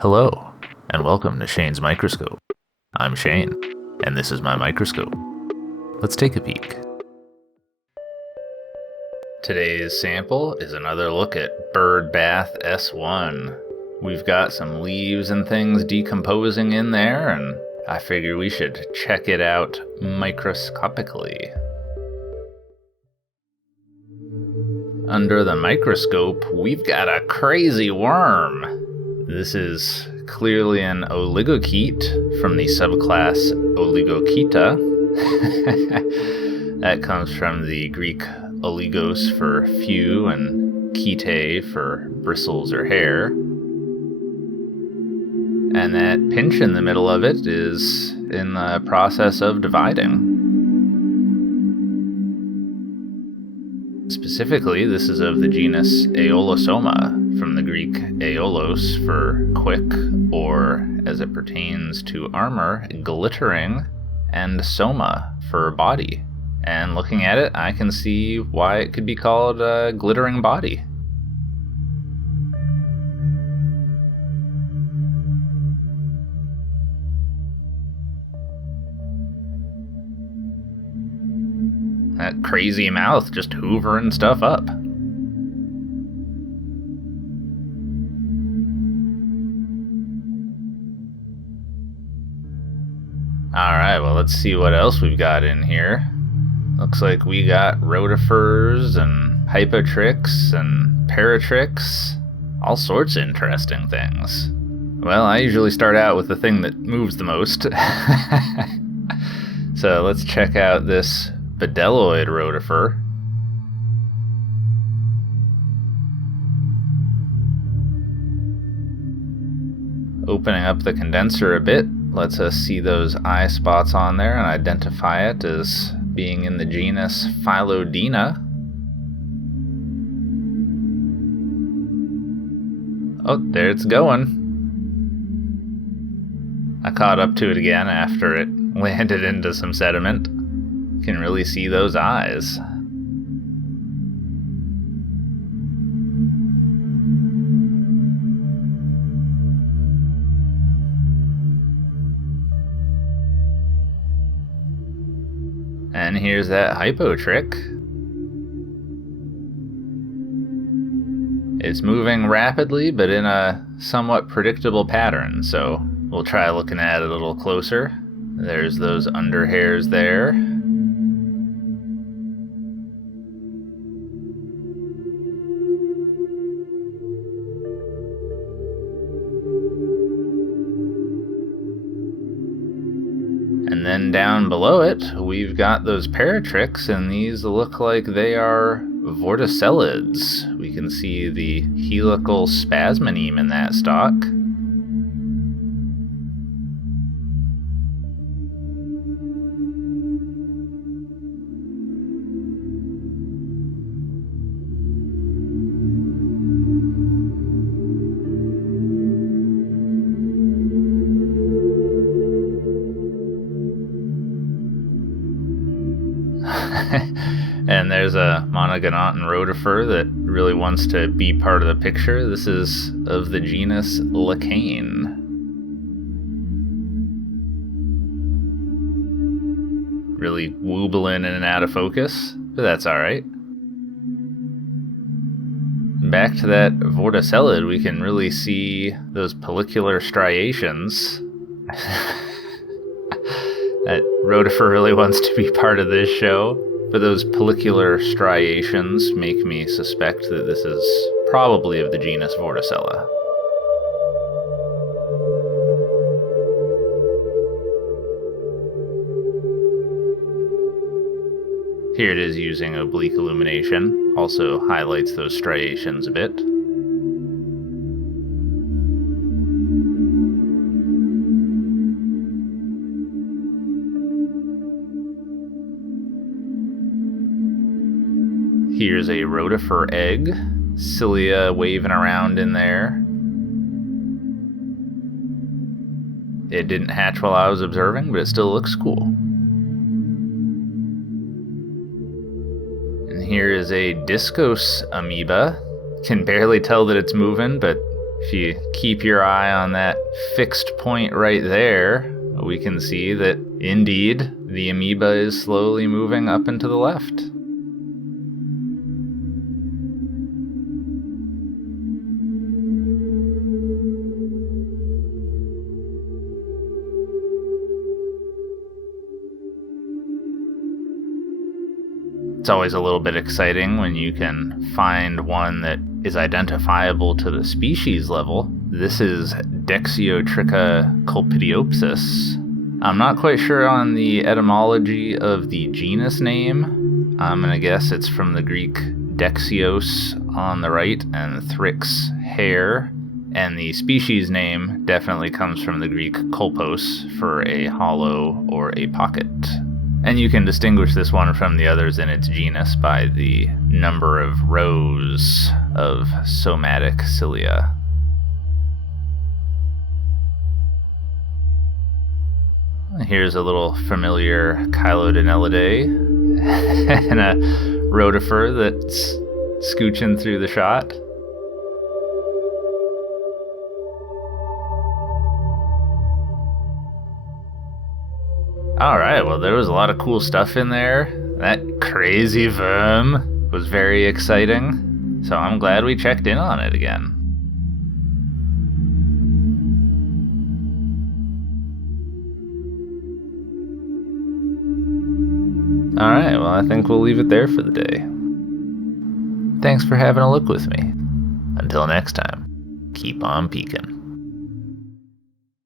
Hello, and welcome to Shane's Microscope. I'm Shane, and this is my microscope. Let's take a peek. Today's sample is another look at Bird Bath S1. We've got some leaves and things decomposing in there, and I figure we should check it out microscopically. Under the microscope, we've got a crazy worm. This is clearly an oligochaete from the subclass Oligochaeta. That comes from the Greek oligos for few and chaetae for bristles or hair. And that pinch in the middle of it is in the process of dividing. Specifically, this is of the genus Aeolosoma, from the Greek aeolos for quick, or, as it pertains to armor, glittering, and soma for body. And looking at it, I can see why it could be called a glittering body. That crazy mouth just hoovering stuff up. Alright, well, let's see what else we've got in here. Looks like we got rotifers and hypotrix and paratrix. All sorts of interesting things. Well, I usually start out with the thing that moves the most. So let's check out this bedelloid rotifer. Opening up the condenser a bit lets us see those eye spots on there and identify it as being in the genus Phylodina. Oh, there it's going. I caught up to it again after it landed into some sediment. Can really see those eyes. And here's that hypotrick. It's moving rapidly, but in a somewhat predictable pattern, so we'll try looking at it a little closer. There's those under hairs there. And then down below it, we've got those paratrix, and these look like they are vorticelids. We can see the helical spasmoneme in that stalk. And there's a monogonautan rotifer that really wants to be part of the picture. This is of the genus Licane. Really woobling in and out of focus, but that's alright. Back to that vorticelid, we can really see those pellicular striations. That rotifer really wants to be part of this show. But those pellicular striations make me suspect that this is probably of the genus Vorticella. Here it is using oblique illumination, also highlights those striations a bit. Here's a rotifer egg, cilia waving around in there. It didn't hatch while I was observing, but it still looks cool. And here is a discos amoeba. Can barely tell that it's moving, but If you keep your eye on that fixed point right there, we can see that indeed the amoeba is slowly moving up and to the left. It's always a little bit exciting when you can find one that is identifiable to the species level. This is Dexiotricha colpidiopsis. I'm not quite sure on the etymology of the genus name. I'm gonna guess it's from the Greek dexios on the right and thrix, hair. And the species name definitely comes from the Greek kolpos for a hollow or a pocket. And you can distinguish this one from the others in its genus by the number of rows of somatic cilia. Here's a little familiar Chilodonellidae and a rotifer that's scooching through the shot. Alright, well, there was a lot of cool stuff in there. That crazy worm was very exciting, so I'm glad we checked in on it again. Alright, well, I think we'll leave it there for the day. Thanks for having a look with me. Until next time, keep on peeking.